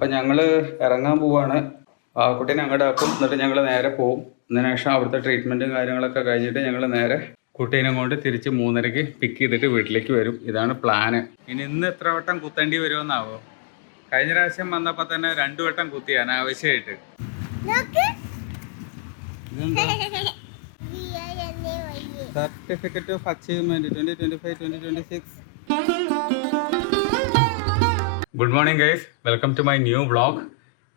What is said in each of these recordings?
അപ്പം ഞങ്ങൾ ഇറങ്ങാൻ പോവാണ്. കുട്ടീനെ അങ്ങോട്ട് ആക്കും, എന്നിട്ട് ഞങ്ങൾ നേരെ പോവും. അതിന് ശേഷം അവിടുത്തെ ട്രീറ്റ്മെൻറ്റും കാര്യങ്ങളൊക്കെ കഴിഞ്ഞിട്ട് ഞങ്ങൾ നേരെ കുട്ടീനെ കൊണ്ട് തിരിച്ച് 3:30 പിക്ക് ചെയ്തിട്ട് വീട്ടിലേക്ക് വരും. ഇതാണ് പ്ലാന്. ഇന്ന് എത്ര വട്ടം കുത്തേണ്ടി വരുമെന്നാവോ? കഴിഞ്ഞ പ്രാവശ്യം വന്നപ്പോൾ തന്നെ 2 വട്ടം കുത്തി അനാവശ്യമായിട്ട്. Certificate of achievement 2025-2026. Good morning guys, welcome to my new vlog.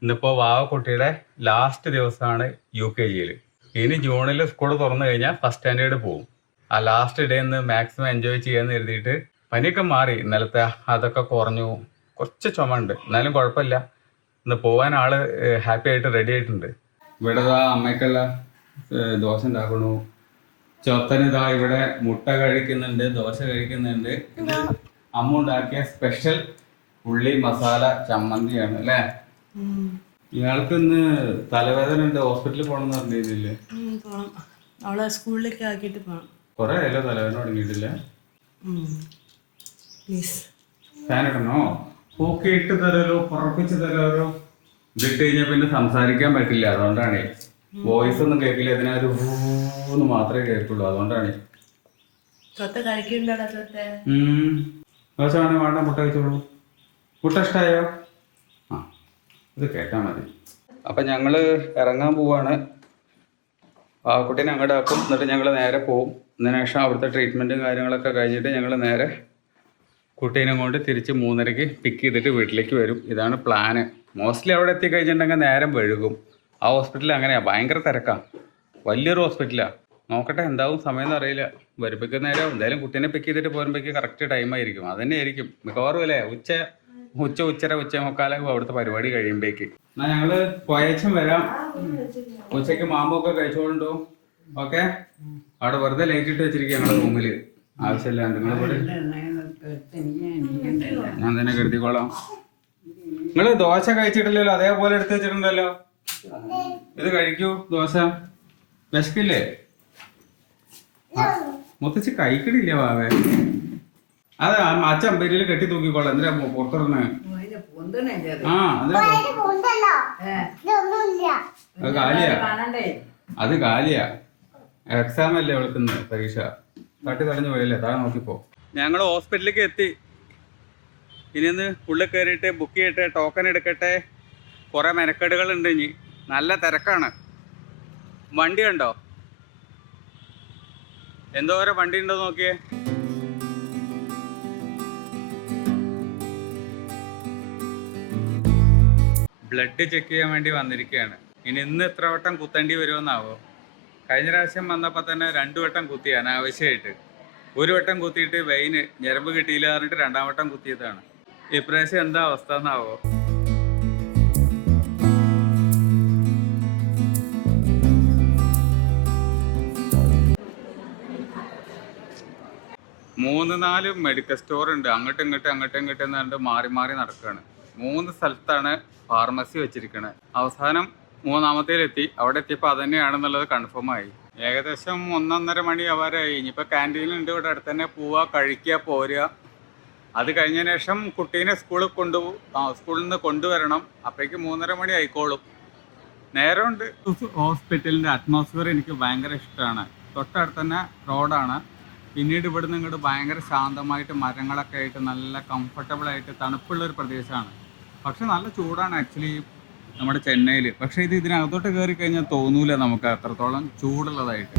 ഇന്നിപ്പോൾ വാവക്കുട്ടിയുടെ ലാസ്റ്റ് ദിവസമാണ് UKG-യിൽ. ഇനി ജൂണിൽ സ്കൂൾ തുറന്നു കഴിഞ്ഞാൽ ഫസ്റ്റ് സ്റ്റാൻഡേർഡ് പോകും. ആ ലാസ്റ്റ് ഡേ ഒന്ന് മാക്സിമം എൻജോയ് ചെയ്യാന്ന് കരുതിയിട്ട് പനിയൊക്കെ മാറി, ഇന്നലത്തെ അതൊക്കെ കുറഞ്ഞു. കുറച്ച് ചുമ ഉണ്ട്, എന്നാലും കുഴപ്പമില്ല. ഇന്ന് പോകാൻ ആള് ഹാപ്പി ആയിട്ട് റെഡി ആയിട്ടുണ്ട്. ഇവിടെ അമ്മയ്ക്കുള്ള ദോശ ഉണ്ടാക്കണു. ചൊത്തനിതാ ഇവിടെ മുട്ട കഴിക്കുന്നുണ്ട്, ദോശ കഴിക്കുന്നുണ്ട്. ഇത് അമ്മ ഉണ്ടാക്കിയ സ്പെഷ്യൽ ഉള്ളി മസാല ചമ്മന്തിയാണ് അല്ലേ? ഇയാൾക്ക് ഇന്ന് തലവേദന ഉണ്ട്, ഹോസ്പിറ്റലിൽ പോകണമെന്ന് പറഞ്ഞിരുന്നില്ലേ? അവളെ സ്കൂളിലേക്ക് ആക്കിയിട്ട് പോകണം. കുറെ ആയല്ലോ തലവേദന തുടങ്ങിയിട്ടില്ല. ഫാൻ ഇടണോ? പൂക്കി ഇട്ട് തരാലോ, പുറപ്പിച്ച് തരാലോ. ഇതിട്ട് കഴിഞ്ഞാൽ പിന്നെ സംസാരിക്കാൻ പറ്റില്ല, അതുകൊണ്ടാണ്. വോയിസ് ഒന്നും കേൾക്കില്ല, ഇതിനൊരു ഊന്ന് മാത്രമേ കേൾക്കുള്ളൂ, അതുകൊണ്ടാണ്. ദോശ വേണേ വേണ്ട, മുട്ട കഴിച്ചോളൂ. മുട്ട ഇഷ്ടമായോ? ആ, ഇത് കേട്ടാൽ മതി. അപ്പം ഞങ്ങൾ ഇറങ്ങാൻ പോവാണ്. കുട്ടീനെ അങ്ങോട്ട് ആക്കും, എന്നിട്ട് ഞങ്ങൾ നേരെ പോവും. അതിന് ശേഷം അവിടുത്തെ ട്രീറ്റ്മെൻറ്റും കാര്യങ്ങളൊക്കെ കഴിഞ്ഞിട്ട് ഞങ്ങൾ നേരെ കുട്ടീനെ കൊണ്ട് തിരിച്ച് 3:30 പിക്ക് ചെയ്തിട്ട് വീട്ടിലേക്ക് വരും. ഇതാണ് പ്ലാന്. മോസ്റ്റ്ലി അവിടെ എത്തിക്കഴിഞ്ഞിട്ടുണ്ടെങ്കിൽ നേരം വഴുകും. ആ ഹോസ്പിറ്റലിൽ അങ്ങനെയാണ്, ഭയങ്കര തിരക്കാണ്. വലിയൊരു ഹോസ്പിറ്റലാണ്. നോക്കട്ടെ എന്താവും സമയം എന്ന് അറിയില്ല. വരുമ്പോഴേക്ക് നേരം എന്തായാലും കുട്ടീനെ പിക്ക് ചെയ്തിട്ട് പോകുമ്പോഴേക്ക് കറക്റ്റ് ടൈമായിരിക്കും. അതന്നെ ആയിരിക്കും മിക്കവാറും അല്ലേ. ഉച്ചര മുക്കാലാകും അവിടുത്തെ പരിപാടി കഴിയുമ്പോഴേക്ക്. എന്നാൽ ഞങ്ങൾ പോയച്ചും വരാം. ഉച്ചയ്ക്ക് മാമ്പൊക്കെ കഴിച്ചോണ്ടോ? ഓക്കെ. അവിടെ വെറുതെ ലൈറ്റ് ഇട്ട് വെച്ചിരിക്കുക ഞങ്ങളുടെ റൂമിൽ, ആവശ്യമില്ലാണ്ട്. നിങ്ങളിവിടെ ഞാൻ തന്നെ കരുതിക്കോളാം. നിങ്ങൾ ദോശ കഴിച്ചിട്ടില്ലല്ലോ, അതേപോലെ എടുത്ത് വെച്ചിട്ടുണ്ടല്ലോ. ഇത് കഴിക്കൂ ദോശ. വിശക്കില്ലേ? മുത്തച്ഛ കഴിക്കണില്ല വാവേ. അത് അച്ഛൻ അമ്പരിയിൽ കെട്ടി തൂക്കിക്കോളാം. എന്തിനാ പുറത്തിറങ്ങ? ആ അത് കാലിയാ, അത് കാലിയാ. എക്സാം അല്ലേ വിളിക്കുന്നത്, പരീക്ഷ. തട്ടി തടഞ്ഞു പോയല്ലേ, താഴെ നോക്കിപ്പോ. ഞങ്ങൾ ഹോസ്പിറ്റലിലേക്ക് എത്തി. ഇനി ഒന്ന് ഉള്ളിൽ കയറിയിട്ട് ബുക്ക് ചെയ്യട്ടെ, ടോക്കൺ എടുക്കട്ടെ. കുറേ മെനക്കെടുകളുണ്ട്. ഇനി നല്ല തിരക്കാണ്. വണ്ടി കണ്ടോ? എന്തോരം വണ്ടി ഉണ്ടോ നോക്കിയേ. ബ്ലഡ് ചെക്ക് ചെയ്യാൻ വേണ്ടി വന്നിരിക്കുകയാണ്. ഇന്ന് എത്ര വട്ടം കുത്തേണ്ടി വരുമെന്നാവോ? കഴിഞ്ഞ പ്രാവശ്യം വന്നപ്പോൾ തന്നെ 2 വട്ടം കുത്തി അനാവശ്യമായിട്ട്. 1 വട്ടം കുത്തിയിട്ട് വെയിന് ഞരമ്പ് കിട്ടിയില്ല പറഞ്ഞിട്ട് 2ാം വട്ടം കുത്തിയതാണ്. ഇപ്രാവശ്യം എന്താ അവസ്ഥ എന്നാവോ? മൂന്ന് 4 മെഡിക്കൽ സ്റ്റോർ ഉണ്ട്. അങ്ങോട്ടും ഇങ്ങോട്ടും എന്ന് മാറി മാറി നടക്കുകയാണ്. 3 സ്ഥലത്താണ് ഫാർമസി വെച്ചിരിക്കുന്നത്. അവസാനം 3ാമത്തേലെത്തി. അവിടെ എത്തിയപ്പോൾ അത് തന്നെയാണെന്നുള്ളത് കൺഫേമായി. ഏകദേശം 1-1.5 മണി ആവാറായി. ഇനിയിപ്പോൾ ക്യാൻറ്റീനുണ്ട് ഇവിടെ അടുത്ത് തന്നെ. പോവുക, കഴിക്കുക, പോരുക. അത് കഴിഞ്ഞതിന് ശേഷം കുട്ടീനെ സ്കൂളിൽ സ്കൂളിൽ നിന്ന് കൊണ്ടുവരണം. അപ്പോഴേക്ക് 3:30 മണി ആയിക്കോളും. നേരമുണ്ട്. ഹോസ്പിറ്റലിൻ്റെ അറ്റ്മോസ്ഫിയർ എനിക്ക് ഭയങ്കര ഇഷ്ടമാണ്. തൊട്ടടുത്ത് തന്നെ റോഡാണ്. പിന്നീട് ഇവിടുന്ന് ഇങ്ങോട്ട് ഭയങ്കര ശാന്തമായിട്ട് മരങ്ങളൊക്കെ ആയിട്ട് നല്ല കംഫർട്ടബിളായിട്ട് തണുപ്പുള്ളൊരു പ്രദേശമാണ്. പക്ഷെ നല്ല ചൂടാണ് ആക്ച്വലി നമ്മുടെ ചെന്നൈയിൽ. പക്ഷേ ഇതിനകത്തോട്ട് കയറി കഴിഞ്ഞാൽ തോന്നൂല നമുക്ക് അത്രത്തോളം ചൂടുള്ളതായിട്ട്.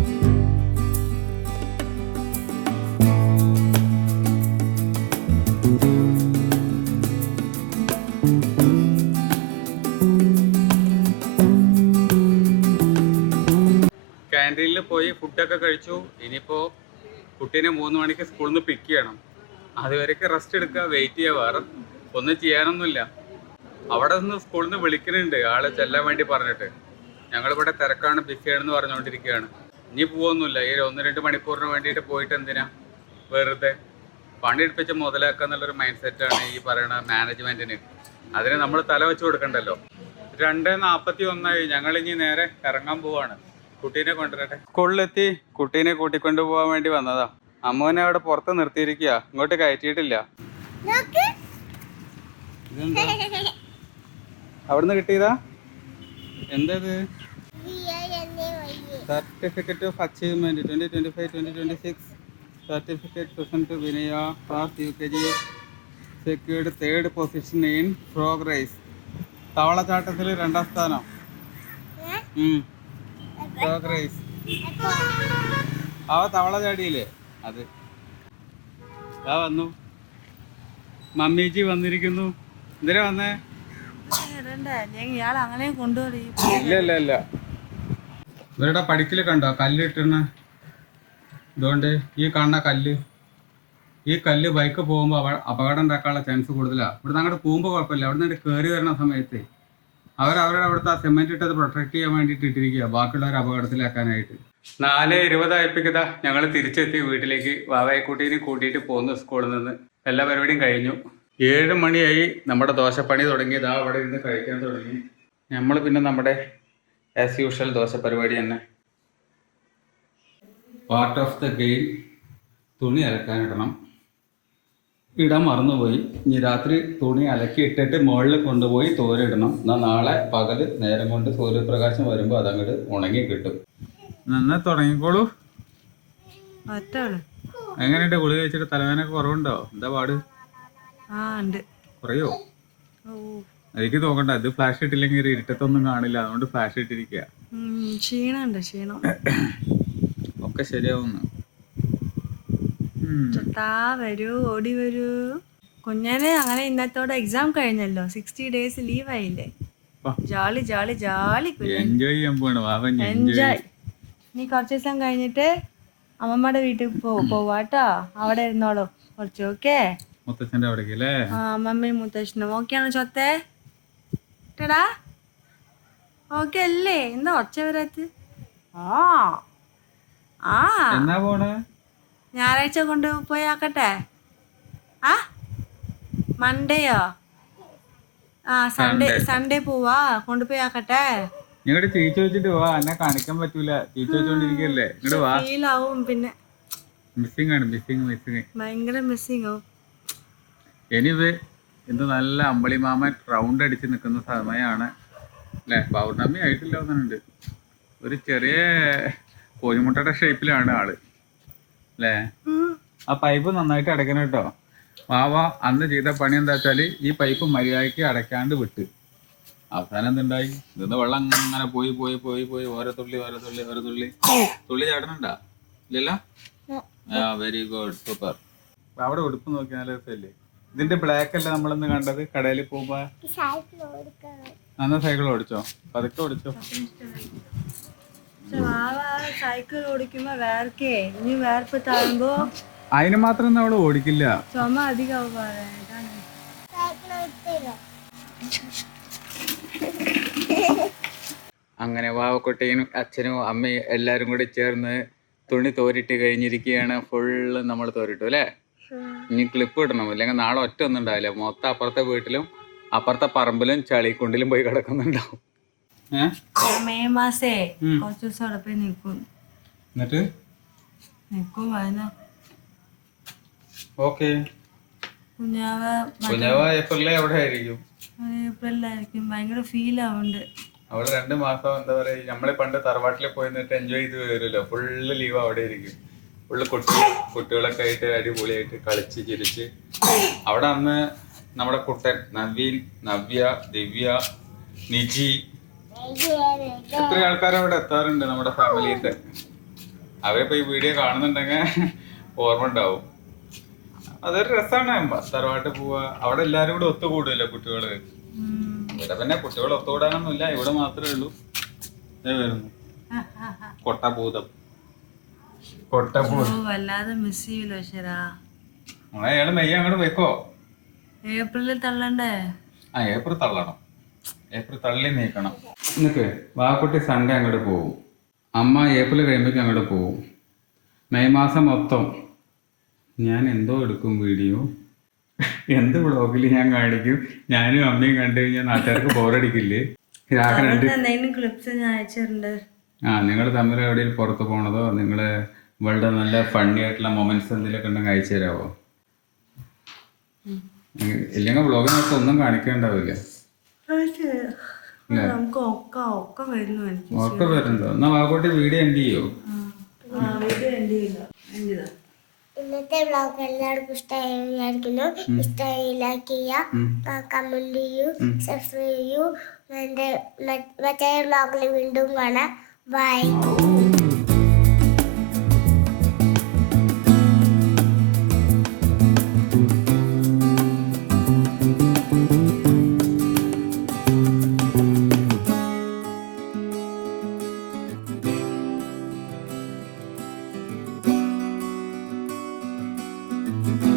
ക്യാൻറ്റീനിൽ പോയി ഫുഡൊക്കെ കഴിച്ചു. ഇനിയിപ്പോൾ കുട്ടീനെ 3 മണിക്ക് സ്കൂളിൽ നിന്ന് പിക്ക് ചെയ്യണം. അതുവരെയൊക്കെ റെസ്റ്റ് എടുക്കുക, വെയിറ്റ് ചെയ്യുക. വേറെ ഒന്നും ചെയ്യാനൊന്നുമില്ല. അവിടെ നിന്ന് സ്കൂളിൽ നിന്ന് വിളിക്കുന്നുണ്ട് ആളെ ചെല്ലാൻ വേണ്ടി പറഞ്ഞിട്ട്. ഞങ്ങളിവിടെ തിരക്കാണ്, ബിസിയാണെന്ന് പറഞ്ഞുകൊണ്ടിരിക്കുകയാണ്. ഇനി പോവൊന്നുമില്ല. ഈ 1-2 മണിക്കൂറിന് വേണ്ടിയിട്ട് പോയിട്ട് എന്തിനാ വെറുതെ പണിയെടുപ്പിച്ച് മുതലാക്കുക എന്നുള്ളൊരു മൈൻഡ് സെറ്റാണ് ഈ പറയുന്ന മാനേജ്മെൻറ്റിന്. അതിന് നമ്മൾ തല വെച്ച് കൊടുക്കണ്ടല്ലോ. 2:41 ഞങ്ങളിനി നേരെ ഇറങ്ങാൻ പോവാണ്. കുട്ടീനെ കൊണ്ടുവരട്ടെ. സ്കൂളിലെത്തി കുട്ടീനെ കൂട്ടിക്കൊണ്ടു പോകാൻ വേണ്ടി വന്നതാ. അമ്മൂനെ അവിടെ പുറത്ത് നിർത്തിയിരിക്കുക, ഇങ്ങോട്ട് കയറ്റിയിട്ടില്ല. അവിടുന്ന് കിട്ടിയതാ? എന്തത്? Certificate of achievement 2025-2026 certificate present to Vinaya class UKG secured 3rd position in frog race. തവളച്ചാട്ടത്തിൽ 2ാം സ്ഥാനം. Frog race. തവള ചാടിയില്ലേ അത്. വന്നു, മമ്മീജി വന്നിരിക്കുന്നു. എന്തിനാ വന്നേ? ഇയാൾ അങ്ങനെ കൊണ്ടുപോയി. ഇല്ല ഇവരുടെ പഠിക്കല് കണ്ടോ കല്ലിട്ടിരുന്ന? ഇതുകൊണ്ട് ഈ കാണുന്ന ഈ കല്ല് ബൈക്ക് പോകുമ്പോൾ അപകടം ഉണ്ടാക്കാനുള്ള ചാൻസ് കൂടുതലാണ്. ഇവിടുന്ന് അങ്ങോട്ട് പോകുമ്പോൾ കുഴപ്പമില്ല, അവിടെ നിന്ന് കയറി വരുന്ന സമയത്ത് അവരുടെ അവിടുത്തെ ആ സിമെന്റ് ഇട്ടത് പ്രൊട്ടക്ട് ചെയ്യാൻ വേണ്ടിയിട്ട് ഇട്ടിരിക്കുക, ബാക്കിയുള്ളവർ അപകടത്തിലാക്കാനായിട്ട്. 4:20 ആയപ്പോഴേക്കിതാ ഞങ്ങൾ തിരിച്ചെത്തി വീട്ടിലേക്ക്. വാവയെക്കുട്ടീനെ കൂട്ടിയിട്ട് പോകുന്നു സ്കൂളിൽ നിന്ന്. എല്ലാ പരിപാടിയും കഴിഞ്ഞു. 7 മണിയായി. നമ്മുടെ ദോശപ്പണി തുടങ്ങിയതാ, അവിടെ ഇരുന്ന് കഴിക്കാൻ തുടങ്ങി. നമ്മൾ പിന്നെ നമ്മുടെ ആസ് യൂഷ്വൽ ദോശ പരിപാടി തന്നെ. Part of the game. തുണി അലക്കാനിടണം. ഇടാൻ മറന്നുപോയി. ഇനി രാത്രി തുണി അലക്കി ഇട്ടിട്ട് മുകളിൽ കൊണ്ടുപോയി തോരിടണം. എന്നാൽ നാളെ പകല് നേരം കൊണ്ട് സൂര്യപ്രകാശം വരുമ്പോൾ അതങ്ങോട്ട് ഉണങ്ങി കിട്ടും. നന്നായി തുടങ്ങിക്കോളൂ. എങ്ങനെയുണ്ട്? ഗുളിക കഴിച്ചിട്ട് തലവേദന കുറവുണ്ടോ? എന്താ പാട്? കുറയോ? എനിക്ക് നോക്കണ്ട, ഇത് ഫ്ലാഷ് ഇട്ടില്ലെങ്കിൽ ഇരുട്ടത്തൊന്നും കാണില്ല, അതുകൊണ്ട് ഫ്ലാഷ് ഇട്ടിരിക്കുക. ക്ഷീണം ഒക്കെ ശരിയാവുന്നു. വരൂ, ഓടി വരൂ കുഞ്ഞാനെ. അങ്ങനെ ഇന്നത്തോടെ എക്സാം കഴിഞ്ഞല്ലോ, 60 days ലീവ് ആയില്ലേ. ജാളി ജാളി ജാളി എൻജോയ് ചെയ്യാൻ പോവാണ്. എൻജോയ്. നീ കുറച്ച് ദിവസം കഴിഞ്ഞിട്ട് അമ്മമ്മയുടെ വീട്ടിൽ പോവാട്ടോ. അവിടെ ഇരുന്നോളൂ കുറച്ച്. ഓക്കെ? മുത്തച്ഛൻ്റെ അവിടേക്ക് അല്ലേ? അമ്മമ്മയും മുത്തച്ഛനും ഓക്കെയാണോ ചൊത്തേ? ടാ ഓക്കെ അല്ലേ? എന്താ ഒച്ച വരാത്ത്? എന്നാ പോണേ? ഞായറാഴ്ച കൊണ്ടുപോയി ആക്കട്ടെ. മൺഡേയോ? സൺഡേ പോവാ, കൊണ്ടുപോയി ആക്കട്ടെ. നിങ്ങളുടെ ചീച്ച വെച്ചിട്ട് വാ, എന്നെ കാണിക്കാൻ പറ്റൂല, ചീച്ച വെച്ചോണ്ടിരിക്കല്ലേ. ഇങ്ങോട്ട് വാ. ഫീലാവും പിന്നെ. മിസ്സിംഗ് ആണ്, മിസ്സിംഗ് ഭയങ്കര മിസ്സിംഗ് ആവും. എനിവേ ഇത് നല്ല അമ്പളി മാമൻ റൗണ്ട് അടിച്ച് നിൽക്കുന്ന സമയമാണ് അല്ലേ? പൗർണമി ആയിട്ടില്ല ഒന്നുണ്ട്. ഒരു ചെറിയ കോഴിമുട്ടയുടെ ഷേപ്പിലാണ് ആള് അല്ലേ? ആ പൈപ്പ് നന്നായിട്ട് അടയ്ക്കണം കേട്ടോ. വാവ അന്ന് ചെയ്ത പണി എന്താ വെച്ചാല് ഈ പൈപ്പ് മര്യാദയ്ക്ക് അടയ്ക്കാണ്ട് വിട്ട് അവസാനം എന്തുണ്ടായി? ഇതൊന്ന് വെള്ളം അങ്ങനെ പോയി പോയി പോയി പോയി ഓരോ തുള്ളി ചാടണുണ്ടാ? ഇല്ലല്ലോ? Very good, super. അവിടെ ഉടുപ്പ് നോക്കി നല്ല രസമല്ലേ? ഇതിന്റെ ബ്ലാക്ക് അല്ല നമ്മളിന്ന് കണ്ടത് കടയിൽ പോകുമ്പോ. അന്ന് സൈക്കിൾ ഓടിച്ചോ? പതുക്കെ ഓടിച്ചോ. സൈക്കിൾ ഓടിക്കുമ്പോ വേർക്കേ, ഇനി വേർപ്പ് താഴുമ്പോ അതിന് മാത്രം ഒന്നും അവള് ഓടിക്കില്ല. ചുമ അധികം. അങ്ങനെ വാവക്കുട്ടിയും അച്ഛനും അമ്മയും എല്ലാരും കൂടി ചേർന്ന് തുണി തോരിട്ട് കഴിഞ്ഞിരിക്കുകയാണ്. ഫുള്ള് നമ്മൾ തോരിട്ടു അല്ലേ? ഇനി ക്ലിപ്പ് ഇടണം, ഇല്ലെങ്കിൽ നാളെ ഒറ്റ ഒന്നും ഉണ്ടാവില്ല. മൊത്തം അപ്പുറത്തെ വീട്ടിലും അപ്പുറത്തെ പറമ്പിലും ചളിക്കുണ്ടിലും പോയി കിടക്കുന്നുണ്ടാവും. മെയ് മാസേ കുറച്ച് ദിവസം അവിടെ പോയി നിൽക്കും. എന്നിട്ട് ഓക്കെ കുഞ്ഞാവ ഏപ്രിലായിരിക്കും. ഭയങ്കര ഫീൽ ആവുന്നുണ്ട്. അവിടെ 2 മാസം എന്താ പറയാ, നമ്മളെ പണ്ട് തറവാട്ടിൽ പോയി നിന്നിട്ട് എൻജോയ് ചെയ്ത് വരുമല്ലോ, ഫുള്ള് ലീവ് അവിടെ ഇരിക്കും. ഫുള്ള് കുട്ടികളൊക്കെ ആയിട്ട് അടിപൊളിയായിട്ട് കളിച്ച് ചിരിച്ച്. അവിടെ അന്ന് നമ്മുടെ കുട്ടൻ നവീൻ, നവ്യ, ദിവ്യ, നിജി, എത്ര ആൾക്കാർ അവിടെ എത്താറുണ്ട് നമ്മുടെ ഫാമിലിന്റെ. അവരിപ്പോ ഈ വീഡിയോ കാണുന്നുണ്ടെങ്കിൽ ഓർമ്മ ഉണ്ടാവും. അതൊരു രസമാണ് തറവാട്ടിൽ പോവാ. അവിടെ എല്ലാരും കൂടെ ഒത്തുകൂടുമല്ലോ കുട്ടികള്. ഇവിടെ പിന്നെ കുട്ടികൾ ഒത്തുകൂടാനൊന്നുമില്ല, ഇവിടെ മാത്രമേ ഉള്ളൂ. വരുന്നു കൊട്ടഭൂതം. വല്ലാതെ മിസ് ചെയ്യൂലോ ശരാ. അയാള് മെയ് അങ്ങോട്ട് വെക്കോ? ഏപ്രിലിൽ തള്ളണ്ടേ? ഏപ്രിൽ തള്ളണം. ഏപ്രിൽ തള്ളി നീക്കണം. എന്നിട്ട് വാക്കുട്ടി സൺഡേ അങ്ങോട്ട് പോകും. അമ്മ ഏപ്രിൽ കഴിയുമ്പോഴേക്കും അങ്ങോട്ട് പോകും. മെയ് മാസം മൊത്തം ഞാൻ എന്തോ എടുക്കും വീഡിയോ, എന്ത് വ്ളോഗിൽ ഞാൻ കാണിക്കും. ഞാനും അമ്മയും കണ്ടു കഴിഞ്ഞാൽ നാട്ടുകാർക്ക് ബോറടിക്കില്ലേ? നിങ്ങൾ തമ്മിൽ എവിടെയും പുറത്ത് പോണതോ നിങ്ങൾ ഇവളുടെ നല്ല ഫണ്ണി ആയിട്ടുള്ള മൊമെന്റ്സ് എന്തെങ്കിലുമൊക്കെ ഉണ്ടെങ്കിൽ അയച്ചു തരാമോ? ഇല്ലെങ്കിൽ വ്ളോഗിനകത്ത് ഒന്നും കാണിക്കേണ്ടാവില്ല. നമുക്ക് ഒക്കെ വരുന്നു എനിക്ക് ഒക്കെ വരുന്നുണ്ടോ? എന്നാ വാക്കുട്ടി വീഡിയോ എൻഡ് ചെയ്യോ? വീഡിയോ എൻ്റെ ഇല്ല എൻ്റെ ഇന്നത്തെ വ്ളോഗ് എല്ലാവർക്കും ഇഷ്ടമായി വിചാരിക്കുന്നു. ഇഷ്ടമായി ലൈക്ക് ചെയ്യുക, കമന്റ് ചെയ്യൂ, സബ്സ്ക്രൈബ് ചെയ്യൂ. മറ്റേ വ്ളോഗിൽ വീണ്ടും കാണാം. ബൈ.